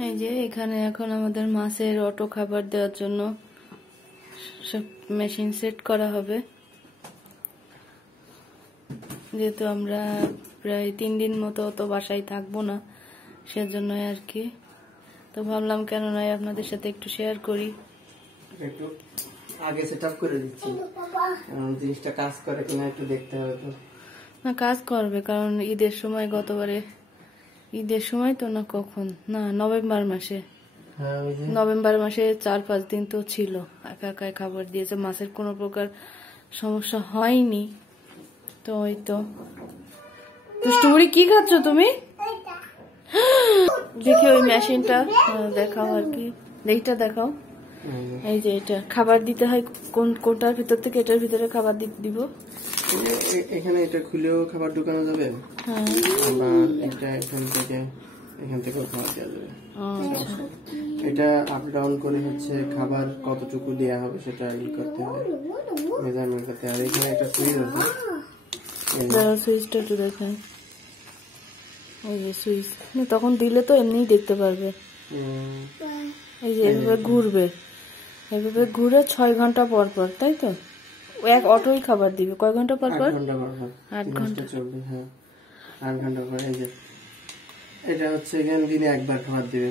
এই যে এখানে এখন আমাদের মাছের অটো খাবার দেওয়ার জন্য সব মেশিন সেট করা হবে, যেহেতু আমরা প্রায় 3 দিন মতো তো বাসায় থাকবো না, সেজন্যই আর কি। তো ভাবলাম কেন নয় আপনাদের সাথে একটু শেয়ার করি। একটু আগে সেটআপ করে দিচ্ছি, জিনিসটা কাজ করে কিনা একটু দেখতে হবে। তো না, কাজ করবে, কারণ ঈদের সময়, গতবারে ঈদের সময় তো না, কখন না নভেম্বর মাসে, নভেম্বর মাসে 4-5 দিন তো ছিল, একা একাই খাবার দিয়েছে, মাছের কোনো প্রকার সমস্যা হয়নি। তো ওই তো দুষ্টুমুড়ি, কি খাচ্ছ তুমি? দেখি ওই মেশিনটা দেখাও আর কি, এইটা দেখাও। এই যে এটা খাবার দিতে হয় কোনটার ভিতর থেকে এটার ভিতরে খাবার দিব। এখানে এটা খুলেও খাবার ঢুকানো যাবে, হ্যাঁ, আবার এটা এখান থেকে খাবার দেওয়া যাবে। এটা আপ ডাউন করে হচ্ছে খাবার কতটুকু দেওয়া হবে সেটা করতে হবে, মেজারমেন্ট করতে হবে। এখানে একটা সুইচ আছে, সুইচটা একটু দেখাই। ওই যে সুইচ, তখন দিলে তো এমনিই দেখতে পারবে। এই যে এভাবে ঘুরবে, এভাবে ঘুরে 6 ঘন্টা পর পর, তাই তো? এক অটোই খাবার দিবে কয় ঘন্টা পর পর? 8 ঘন্টা চলবে। হ্যাঁ, 8 ঘন্টা পর। এই যে এটা হচ্ছে এখানে দিনে একবার খাবার দিবে।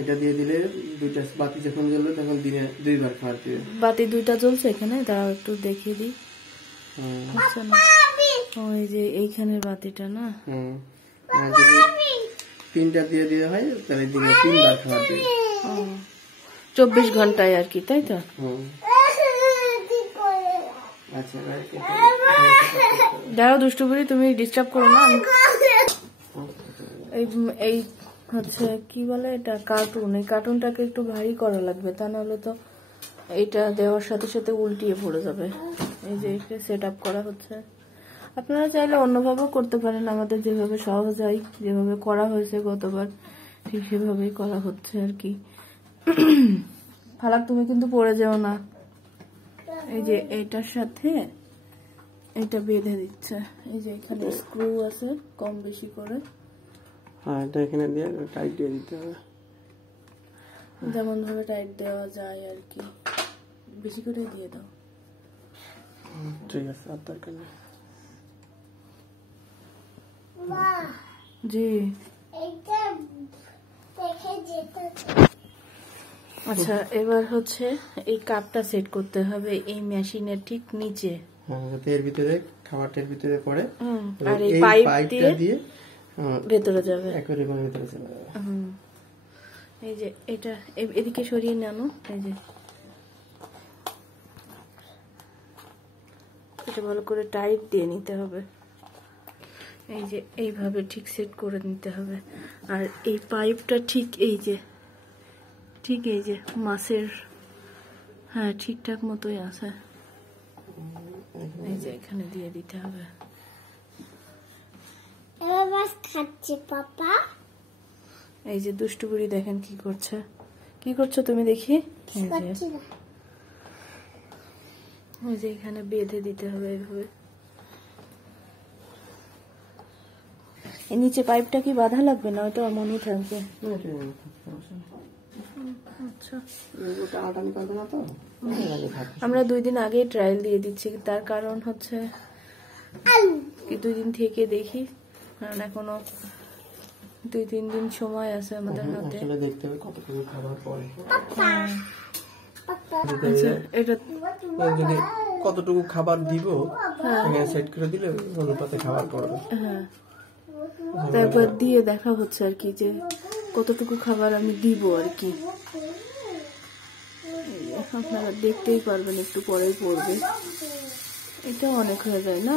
এটা দিয়ে দিলে দুইটা বাতি যখন জ্বলবে তখন দিনে 2 বার খাবার দিবে। বাতি 2টা জ্বলছে এখানে, দাঁড়াও একটু দেখিয়ে দিই। আচ্ছা না, ওই যে এইখানের বাতিটা না। যদি 3টা দিয়ে দেওয়া হয় তাহলে দিনে 3 বার খাবার দিবে। 24 ঘন্টায় আর কি, তাই তো? আচ্ছা, দাঁড়াও দুষ্টুপুরি, তুমি ডিস্টার্ব করো না। এই হচ্ছে কি বলে এটা, কার্টুন। এই কার্টুনটাকে একটু ভারী করা লাগবে, তা নাহলে তো এটা দেওয়ার সাথে সাথে উল্টিয়ে পড়ে যাবে। এই যে এটা সেট আপ করা হচ্ছে। আপনারা চাইলে অন্যভাবেও করতে পারেন, আমাদের যেভাবে সহজ হয়, যেভাবে করা হয়েছে গতবার, ঠিক সেভাবেই করা হচ্ছে আর কি। ফালাক, তুমি কিন্তু পড়ে যেও না। এই যে এইটার সাথে এটা বেঁধে দিচ্ছে। এই যে এখানে স্ক্রু আছে কম বেশি করে। হ্যাঁ, এটা এখানে দিয়ে টাইট দিয়ে দিতে হবে, যেমন ভাবে টাইট দেওয়া যায় আর কি, বেশি করে দিয়ে দাও। ঠিক আছে, আর দরকার নেই। জি, আচ্ছা, এবার হচ্ছে এই কাপটা সেট করতে হবে এই মেশিনের ঠিক নিচে, যাতে এর ভিতরে খাবারটার ভিতরে পড়ে, আর এই পাইপটা দিয়ে ভেতরে যাবে, একবারে ভিতরে চলে যাবে। এই যে এটা এদিকে সরিয়ে নাও। এই যে এটা ভালো করে টাইট দিয়ে নিতে হবে। এই যে এইভাবে ঠিক সেট করে নিতে হবে। আর এই পাইপটা ঠিক এই যে মাছের, হ্যাঁ ঠিকঠাক মতোই আছে। এই যে এখানে দিয়ে দিতে হবে। এই যে দুষ্টুপুরি দেখেন কি করছো তুমি, দেখি। ওই যে এখানে বেঁধে দিতে হবে এইভাবে। নিচে পাইপটা কি বাঁধা লাগবে না? হয়তো মনে থাকবে। আচ্ছা, আমরা 2 দিন আগে ট্রায়াল দিয়ে দিচ্ছি, তার কারণ হচ্ছে 2 দিন থেকে দেখি, কারণ এখনো 2-3 দিন সময় আছে আমাদের হাতে। দেখতে হবে কতটুকু খাবার পড়ে। এটা যদি কতটুকু খাবার দিব সেট করে দিলে অনুপাতে খাবার পড়বে। হ্যাঁ, তারপর দিয়ে দেখা হচ্ছে আর কি যে কতটুকু খাবার আমি দিব আর কি। আপনারা দেখতেই পারবেন, একটু পরেই পড়বে। এটা অনেক হয়ে যায় না,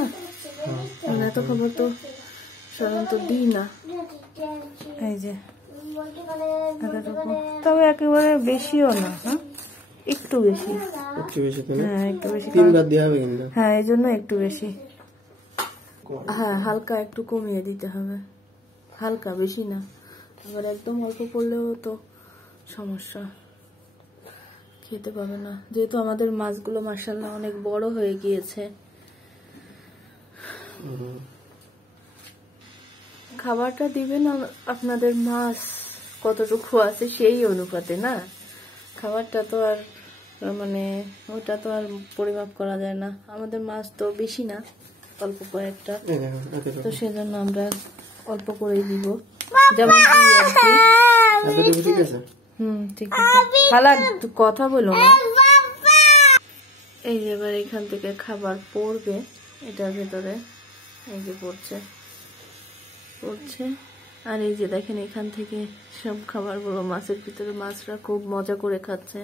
এত খাবার তো সাধারণত দিই না। এই যে তবে একেবারে বেশিও না, হ্যাঁ একটু বেশি। হ্যাঁ, একটু বেশি। 3 বার দেওয়া হবে কিন্তু। হ্যাঁ, এই জন্য একটু বেশি। হ্যাঁ, হালকা একটু কমিয়ে দিতে হবে, হালকা, বেশি না। আবার একদম অল্প পড়লেও তো সমস্যা, খেতে পাবে না। যেহেতু আমাদের মাছগুলো মাশাআল্লাহ অনেক বড় হয়ে গিয়েছে। খাবারটা দিবেন আপনাদের মাছ কতটুকু আছে সেই অনুপাতে না, খাবারটা তো আর মানে ওটা তো আর পরিমাপ করা যায় না। আমাদের মাছ তো বেশি না, অল্প কয়েকটা, তো সেজন্য আমরা অল্প করেই দিব, যেমন ঠিক আছে। ঠিক আছে, খালা কথা বলো না। এই যে এবার এখান থেকে খাবার পড়বে এটার ভেতরে, এই যে পড়ছে, আর এই যে দেখেন এখান থেকে সব খাবারগুলো মাছের ভিতরে, মাছরা খুব মজা করে খাচ্ছে।